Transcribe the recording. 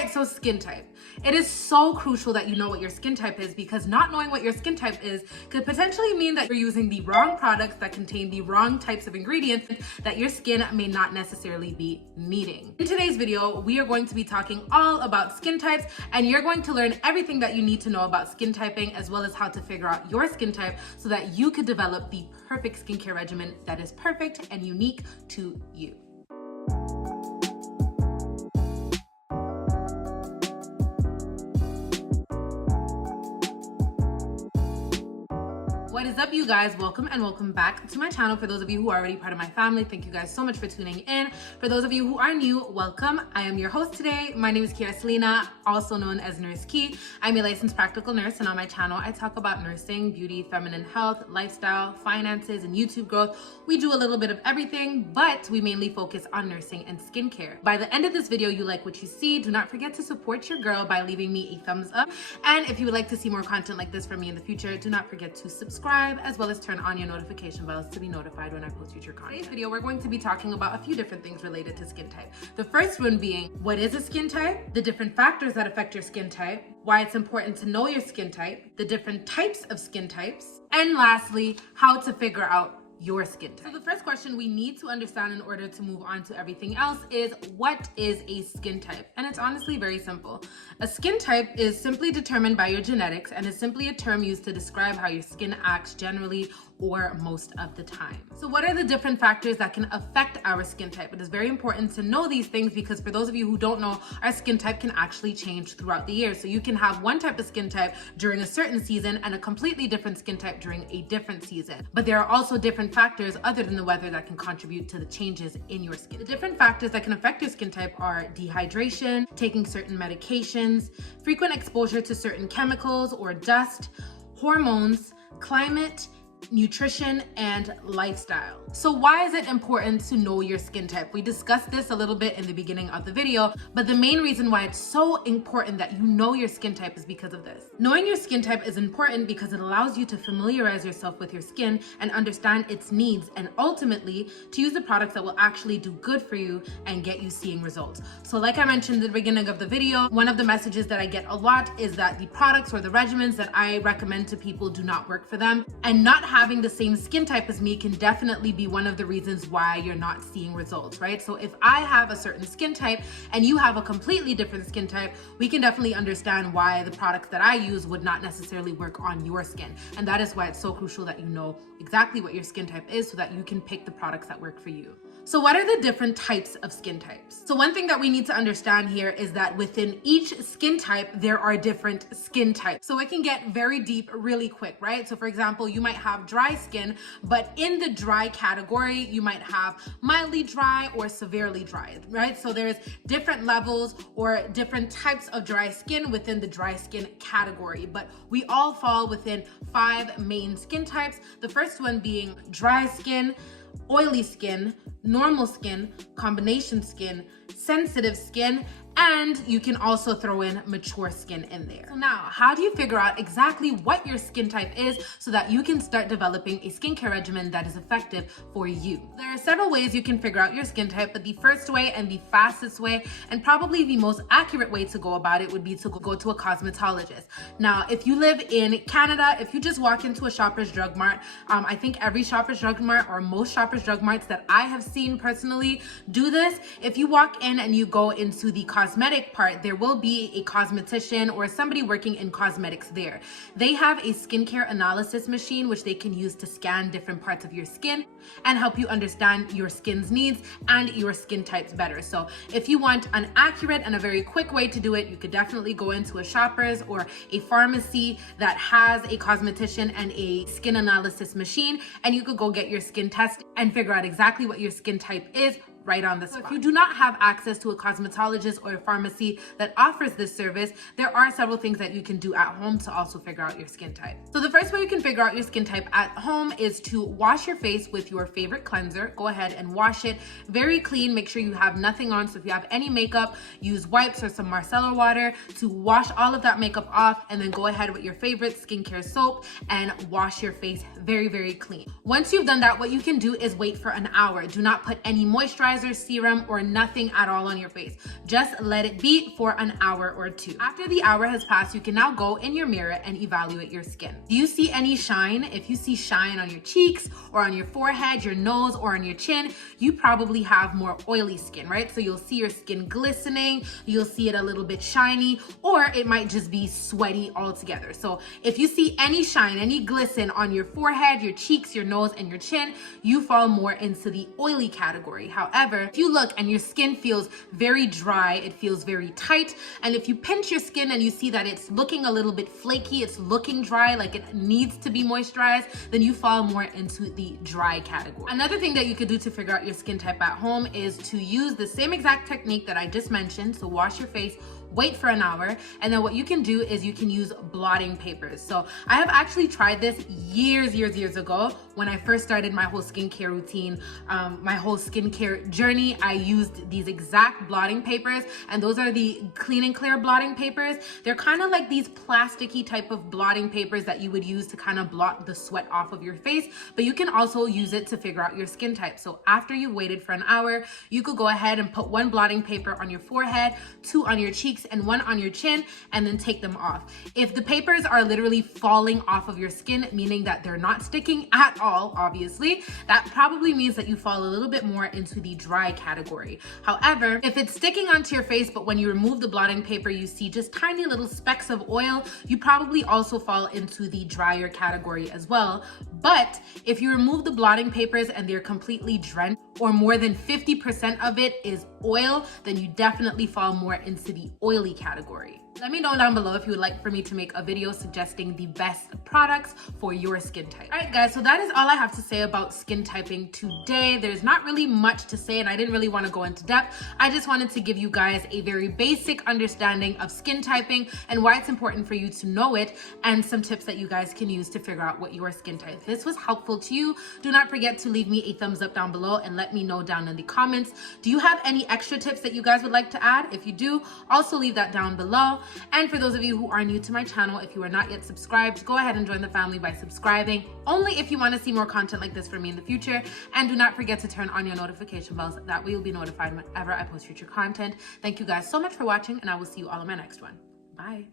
right, so skin type. It is so crucial that you know what your skin type is, because not knowing what your skin type is could potentially mean that you're using the wrong products that contain the wrong types of ingredients that your skin may not necessarily be needing. In today's video, we are going to be talking all about skin types, and you're going to learn everything that you need to know about skin typing, as well as how to figure out your skin type so that you could develop the perfect skincare regimen that is perfect and unique to you. What is up, you guys? Welcome back to my channel. For those of you who are already part of my family, thank you guys so much for tuning in. For those of you who are new, welcome. I am your host today. My name is Kira Selena, also known as Nurse Key. I'm a licensed practical nurse, and on my channel I talk about nursing, beauty, feminine health, lifestyle, finances, and YouTube growth. We do a little bit of everything, but we mainly focus on nursing and skincare. By the end of this video, you like what you see, do not forget to support your girl by leaving me a thumbs up. And if you would like to see more content like this from me in the future, do not forget to subscribe, as well as turn on your notification bells to be notified when I post future content. In today's video, we're going to be talking about a few different things related to skin type. The first one being, what is a skin type? The different factors that affect your skin type, why it's important to know your skin type, the different types of skin types, and lastly, how to figure out your skin type. So the first question we need to understand in order to move on to everything else is, what is a skin type? And it's honestly very simple. A skin type is simply determined by your genetics and is simply a term used to describe how your skin acts generally or most of the time. So what are the different factors that can affect our skin type? It is very important to know these things, because for those of you who don't know, our skin type can actually change throughout the year. So you can have one type of skin type during a certain season and a completely different skin type during a different season. But there are also different factors other than the weather that can contribute to the changes in your skin. The different factors that can affect your skin type are dehydration, taking certain medications, frequent exposure to certain chemicals or dust, hormones, climate, nutrition, and lifestyle. So why is it important to know your skin type? We discussed this a little bit in the beginning of the video, but the main reason why it's so important that you know your skin type is because of this. Knowing your skin type is important because it allows you to familiarize yourself with your skin and understand its needs, and ultimately to use the products that will actually do good for you and get you seeing results. So like I mentioned at the beginning of the video, one of the messages that I get a lot is that the products or the regimens that I recommend to people do not work for them, and not having the same skin type as me can definitely be one of the reasons why you're not seeing results, right? So if I have a certain skin type and you have a completely different skin type, we can definitely understand why the products that I use would not necessarily work on your skin. And that is why it's so crucial that you know exactly what your skin type is so that you can pick the products that work for you. So what are the different types of skin types? So one thing that we need to understand here is that within each skin type, there are different skin types. So it can get very deep really quick, right? So for example, you might have dry skin, but in the dry category, you might have mildly dry or severely dry, right? So there's different levels or different types of dry skin within the dry skin category, but we all fall within 5 main skin types. The first one being dry skin, oily skin, normal skin, combination skin, sensitive skin, and you can also throw in mature skin in there. So now, how do you figure out exactly what your skin type is so that you can start developing a skincare regimen that is effective for you? There are several ways you can figure out your skin type, but the first way and the fastest way, and probably the most accurate way to go about it, would be to go to a cosmetologist. Now, if you live in Canada, if you just walk into a Shoppers Drug Mart, I think every Shoppers Drug Mart or most Shoppers Drug Marts that I have seen personally do this. If you walk in and you go into the cosmetic part, there will be a cosmetician or somebody working in cosmetics there. They have a skincare analysis machine which they can use to scan different parts of your skin and help you understand your skin's needs and your skin types better. So if you want an accurate and a very quick way to do it, you could definitely go into a Shoppers or a pharmacy that has a cosmetician and a skin analysis machine, and you could go get your skin test and figure out exactly what your skin type is right on the spot. So if you do not have access to a cosmetologist or a pharmacy that offers this service, there are several things that you can do at home to also figure out your skin type. So the first way you can figure out your skin type at home is to wash your face with your favorite cleanser. Go ahead and wash it very clean. Make sure you have nothing on. So if you have any makeup, use wipes or some micellar water to wash all of that makeup off, and then go ahead with your favorite skincare soap and wash your face very, very clean. Once you've done that, what you can do is wait for an hour. Do not put any moisturizer moisturizer, serum, or nothing at all on your face. Just let it be for an hour or two. After the hour has passed, you can now go in your mirror and evaluate your skin. Do you see any shine? If you see shine on your cheeks or on your forehead, your nose, or on your chin, you probably have more oily skin, right? So you'll see your skin glistening, you'll see it a little bit shiny, or it might just be sweaty altogether. So if you see any shine, any glisten on your forehead, your cheeks, your nose, and your chin, you fall more into the oily category. However, if you look and your skin feels very dry, it feels very tight, and if you pinch your skin and you see that it's looking a little bit flaky, it's looking dry, like it needs to be moisturized, then you fall more into the dry category. Another thing that you could do to figure out your skin type at home is to use the same exact technique that I just mentioned. So wash your face, wait for an hour, and then what you can do is you can use blotting papers. So I have actually tried this years ago when I first started my whole skincare routine, my whole skincare journey. I used these exact blotting papers, and those are the Clean and Clear blotting papers. They're kind of like these plasticky type of blotting papers that you would use to kind of blot the sweat off of your face, but you can also use it to figure out your skin type. So after you waited for an hour, you could go ahead and put one blotting paper on your forehead, two on your cheeks, and one on your chin, and then take them off. If the papers are literally falling off of your skin, meaning that they're not sticking at all, obviously, that probably means that you fall a little bit more into the dry category. However, if it's sticking onto your face, but when you remove the blotting paper, you see just tiny little specks of oil, you probably also fall into the drier category as well. But if you remove the blotting papers and they're completely drenched, or more than 50% of it is oil, then you definitely fall more into the oily category. Let me know down below if you would like for me to make a video suggesting the best products for your skin type. All right, guys, so that is all I have to say about skin typing today. There's not really much to say, and I didn't really want to go into depth. I just wanted to give you guys a very basic understanding of skin typing and why it's important for you to know it, and some tips that you guys can use to figure out what your skin type. If this was helpful to you, do not forget to leave me a thumbs up down below and let me know down in the comments. Do you have any extra tips that you guys would like to add? If you do, also leave that down below. And for those of you who are new to my channel, if you are not yet subscribed, go ahead and join the family by subscribing, only if you want to see more content like this from me in the future. And do not forget to turn on your notification bells. That way you'll be notified whenever I post future content. Thank you guys so much for watching, and I will see you all in my next one. Bye.